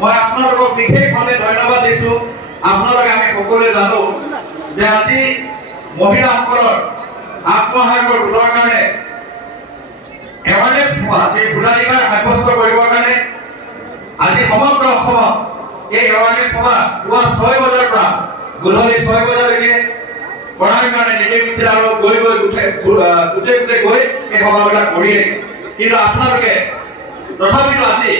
মই আপোনালোকক বিশেষভাৱে ধন্যবাদ দিছোঁ। আপোনালোকে আমি সকলোৱে জানো যে আজি মহিলাসকলৰ আত্মসহায়ক গোটৰ কাৰণে এৱাৰনেছ হোৱা এই ভোটাধিকাৰ সাব্যস্ত কৰিবৰ কাৰণে আজি সমগ্ৰ অসমত এই এৱাৰনেছ সভা পুৱা 6 বজাৰ পৰা গধূলি 6 বজালৈকে কৰাৰ কাৰণে নিৰ্দেশ দিছিল আৰু গৈ গোটেই গৈ এই সভাবিলাক কৰি আহিছে। কিন্তু আপোনালোকে তথাপিতো আজি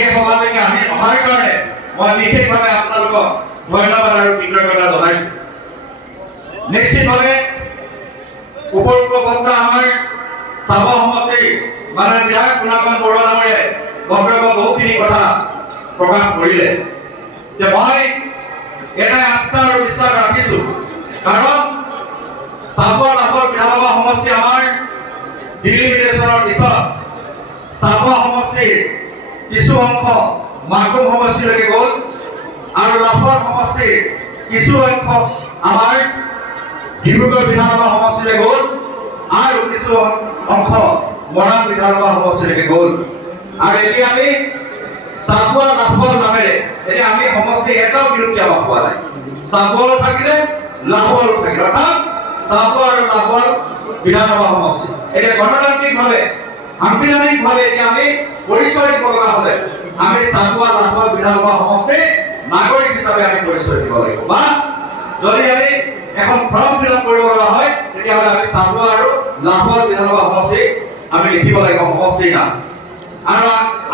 এই সভালৈকে আহি অহাৰ কাৰণে মই বিশেষভাৱে আপোনালোকক ধন্যবাদ আৰু কৃতজ্ঞতা জনাইছোঁ। নিশ্চিতভাৱে উপযুক্ত বক্তা আমাৰ চাব সমষ্টিৰ মানে বিধায়ক গুণাকৰণ বৰুৱা ডাঙৰীয়াই বক্তব্য বহুখিনি কথা প্ৰকাশ কৰিলে যে মই এটা আস্থা আৰু বিশ্বাস ৰাখিছোঁ, কাৰণ চাবুৱা লাভৰ বিধানসভা সমষ্টি আমাৰ ডিলিমিটেশ্যনৰ পিছত চাবুৱা সমষ্টিৰ কিছু অংশ মাকুম সমষ্টিলৈকে গ'ল আৰু লাভৰ সমষ্টিৰ কিছু অংশ আমাৰ ডিব্ৰুগড় বিধানসভা সমষ্টিলৈ গ'ল আৰু কিছু অংশ মৰাণ বিধানসভা সমষ্টিলৈকে গ'ল। আৰু এতিয়া আমি চাবুৱা লাভৰ নামেৰে এতিয়া আমি সমষ্টি এটাও বিৰক্তি আমাক পোৱা নাই। চাবুৱাও থাকিলে লাভৰো থাকিলে, অৰ্থাৎ চাবুৱা আৰু লাভৰ বিধানসভা সমষ্টি এতিয়া গণতান্ত্ৰিকভাৱে সাংবিধানিকভাৱে এতিয়া আমি পৰিচয় দিব লগা হ'লে আমি চাবুৱা লাভৰ বিধানসভা সমষ্টিৰ নাগৰিক হিচাপে আমি পৰিচয় দিব লাগিব, বা যদি আমি এখন ফৰ্ম ফিল আপ কৰিব লগা হয় তেতিয়াহ'লে আমি চাবুৱা আৰু লাভৰ বিধানসভা সমষ্টি আমি লিখিব লাগিব সমষ্টিৰ নাম। আৰু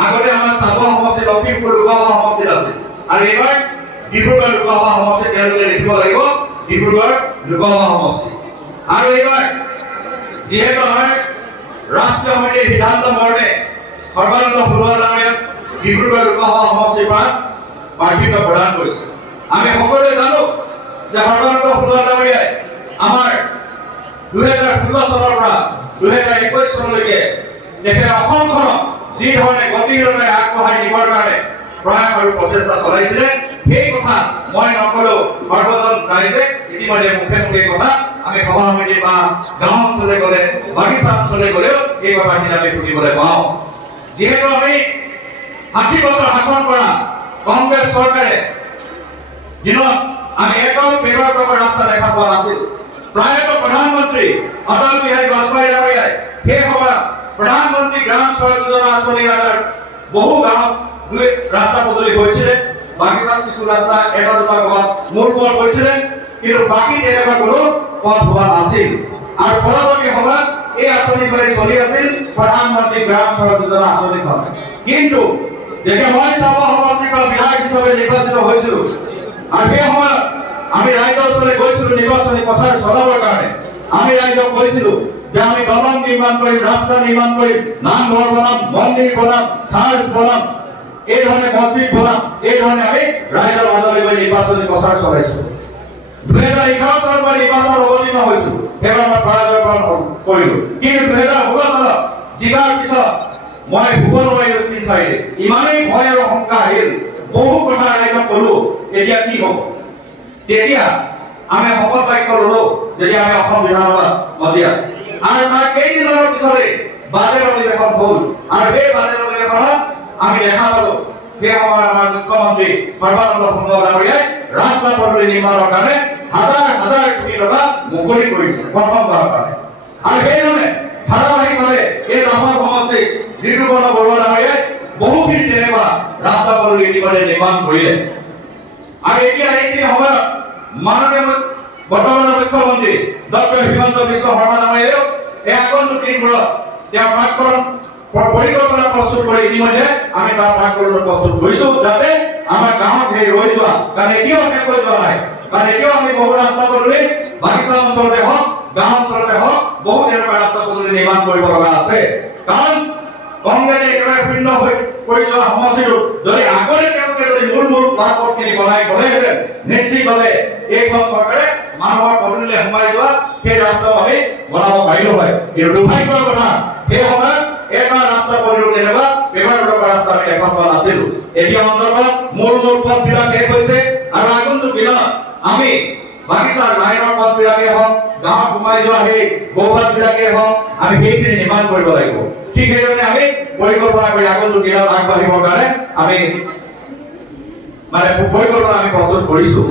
আগতে আমাৰ চাবুৱা সমষ্টি লখিমপুৰ লোকসভা সমষ্টিত আছিল আৰু এইবাৰ ডিব্ৰুগড় লোকসভা সমষ্টি তেওঁলোকে লিখিব লাগিব ডিব্ৰুগড় লোকসভা সমষ্টি। আৰু এইবাৰ যিহেতু আমাৰ ৰাষ্ট্ৰীয় সমিতিৰ সিদ্ধান্ত মৰ্মে সৰ্বানন্দ সোণোৱাল ডাঙৰীয়াক ডিব্ৰুগড় লোকসভা সমষ্টিৰ পৰা প্ৰাৰ্থিত্ব প্ৰদান কৰিছে। আমি সকলোৱে জানো যে সৰ্বানন্দ সোণোৱাল ডাঙৰীয়াই আমাৰ 2016 চনৰ পৰা 2021 চনলৈকে তেখেতে অসমখনক যি ধৰণে গতিশীলতাৰে আগবঢ়াই নিবৰ কাৰণে প্ৰয়াস আৰু প্ৰচেষ্টা চলাইছিলে সেই কথা মই নকলেও সৰ্বজন ৰাইজে ইতিমধ্যে মুখে মুখে কথা আমি সভা সমিতি বা গাঁও অঞ্চললৈ গ'লে বাগিচা অঞ্চললৈ গ'লেও এই কথাখিনি আমি শুনিবলৈ পাওঁ। যিহেতু আমি 60 বছৰ শাসন কৰা কংগ্ৰেছ চৰকাৰে দিনত আমি এটাও পেপাৰ টকাৰ ৰাস্তা দেখা পোৱা নাছিল। প্ৰায়তঃ প্ৰধানমন্ত্ৰী অটল বিহাৰী বাজপেয়ী ডাঙৰীয়াই সেই সময়ত প্ৰধানমন্ত্ৰী গ্ৰাম সড়ক যোজনা আঁচনিৰ আধাৰত বহু গাঁৱত ৰাস্তা পদূলি হৈছিলে, বাগিচাত কিছু ৰাস্তা এটা দুটা গাঁৱত মূল পথ হৈছিলে, কিন্তু বাকী তেনেকুৱা কোনো পথ হোৱা নাছিল। আৰু পৰৱৰ্তী সময়ত এই আঁচনিখনে চলি আছিল প্ৰধানমন্ত্ৰী গ্ৰাম সড়ক যোজনা আঁচনিখন। কিন্তু যেতিয়া মই চাবুৱা সমষ্টিৰ পৰা বিধায়ক হিচাপে নিৰ্বাচিত হৈছিলো আৰু সেই সময়ত আমি ৰাইজৰ ওচৰলৈ গৈছিলো নিৰ্বাচনী প্ৰচাৰ চলাবৰ কাৰণে, আমি ৰাইজক কৈছিলো যে আমি দলং নিৰ্মাণ কৰিম, ৰাস্তা নিৰ্মাণ কৰিম, নামঘৰ বনাম, মন্দিৰ বনাম, চাৰ্চ বনাম, এই ধৰণে মছজিদ বনাম, এই ধৰণে আমি ৰাইজৰ মাজলৈ গৈ নিৰ্বাচনী প্ৰচাৰ চলাইছিলো। 2011 চনৰ পৰা নিৰ্বাচনত অৱতীৰ্ণ হৈছিলো, সেইবাৰ মই পৰাজয় বৰণ কৰিলো। কিন্তু 2016 চনত জিকাৰ পিছত মই শুব নোৱাৰিলো তিনি চাৰিদিন, ইমানেই ভয় আৰু শংকা আহিল, বহু কথা ৰাইজক কলো এতিয়া কি হ'ব। তেতিয়া আমি শপত বাক্য ললো যেতিয়া আমি অসম বিধানসভাত মজিয়াত, আৰু তাৰ কেইদিনৰ পিছতে বাজেট অধিৱেশন হ'ল আৰু সেই বাজেট অধিৱেশনত আমি দেখা পালো সেই সময়ত আমাৰ মুখ্যমন্ত্ৰী সৰ্বানন্দ সোণোৱাল ডাঙৰীয়াই ৰাস্তা পদূলি নিৰ্মাণৰ কাৰণে হাজাৰ হাজাৰ কোটি টকা মুকলি কৰিছে প্ৰথমবাৰৰ কাৰণে। আৰু সেইধৰণে ধাৰাবাহিকভাৱে এই লাভৰ সমষ্টিক ঋতুপৰ্ণ বৰুৱা ডাঙৰীয়াই বহুখিনি তেনেকুৱা ৰাস্তা পদূলি ইতিমধ্যে নিৰ্মাণ কৰিলে। আৰু এতিয়া এইখিনি সময়ত মাননীয় বৰ্তমানৰ মুখ্যমন্ত্ৰী ডক্টৰ হিমন্ত বিশ্ব শৰ্মা ডাঙৰীয়াও এই আগন্তুক দিনবোৰত তেওঁ প্ৰাক্কলন পৰিকল্পনা প্ৰস্তুত কৰি ইতিমধ্যে আমি তাৰ প্ৰাক্কলন প্ৰস্তুত কৰিছো, যাতে আমাৰ গাঁৱত সেই ৰৈ যোৱা, কাৰণ এতিয়াও শেষ হৈ যোৱা নাই, কাৰণ এতিয়াও আমি বহু ৰাস্তা পদূলি বাগিচা অঞ্চলতে হওক গাঁও অঞ্চলতে হওক বহু তেনেকুৱা ৰাস্তা পদূলি নিৰ্মাণ কৰিব লগা আছে। কাৰণ কংগ্ৰেছে একেবাৰে শূন্য হৈ কৰি যোৱা সমষ্টিটো যদি আগতে তেওঁলোকে যদি মূল প্লাটফৰ্মখিনি বনাই গ'লেহেঁতেন নিশ্চিতভাৱে এইখন চৰকাৰে মানুহৰ পদূলিলৈ সোমাই যোৱা সেই ৰাস্তাও আমি বনাব পাৰিলো হয়। কিন্তু দুৰ্ভাগ্যৰ কথা সেই সময়ত এটা ৰাস্তা পদূলি তেনেকুৱা ব্যৱহাৰ কৰা ৰাস্তা আমি দেখা পোৱা নাছিলো। এতিয়া অন্ততঃ মূল পথবিলাক শেষ হৈছে আৰু আগন্তুক দিনত আমি বাগিচাৰ লাইনৰ পথবিলাকে হওক গাঁৱত সোমাই যোৱা সেই গৌবাটবিলাকে হওক আমি সেইখিনি নিৰ্মাণ কৰিব লাগিব। ঠিক সেইদৰে আমি পৰিকল্পনা কৰি আগন্তুক দিনত আগবাঢ়িবৰ কাৰণে আমি মানে পৰিকল্পনা আমি প্ৰস্তুত কৰিছো।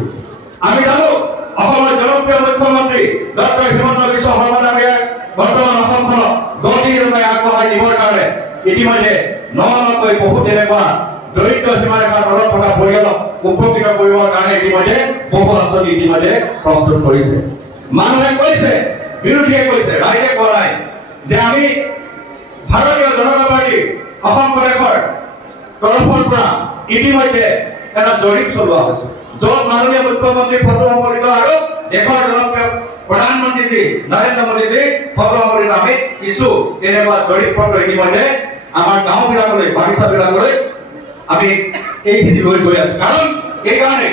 আমি জানো অসমৰ জনপ্ৰিয় মুখ্যমন্ত্ৰী ডক্টৰ হিমন্ত বিশ্ব শৰ্মা ডাঙৰীয়াই বৰ্তমান অসমখনক 10 কোটি টকা আগবঢ়াই দিবৰ কাৰণে ইতিমধ্যে 9কৈ বহুত তেনেকুৱা দৰিদ্ৰ সীমাৰেখাৰ তলত থকা পৰিয়ালক উপকৃত কৰিবৰ কাৰণে ইতিমধ্যে বহু আঁচনি ইতিমধ্যে প্ৰস্তুত কৰিছে। মানুহে কৈছে, বিৰোধীয়ে কৈছে, ৰাইজে কোৱা নাই যে আমি ভাৰতীয় জনতা পাৰ্টি অসম প্ৰদেশৰ তৰফৰ পৰা ইতিমধ্যে এটা জৰীপ চলোৱা হৈছে, য'ত মাননীয় মুখ্যমন্ত্ৰী ফটো সম্বলিত আৰু দেশৰ জনপ্ৰিয় প্ৰধানমন্ত্ৰী নৰেন্দ্ৰ মোদীজী ফটো সম্বলিত আমি কিছু তেনেকুৱা জৰীপ পত্ৰ ইতিমধ্যে আমাৰ গাঁওবিলাকলৈ বাগিচাবিলাকলৈ আমি এইখিনি লৈ গৈ আছো। কাৰণ এইকাৰণে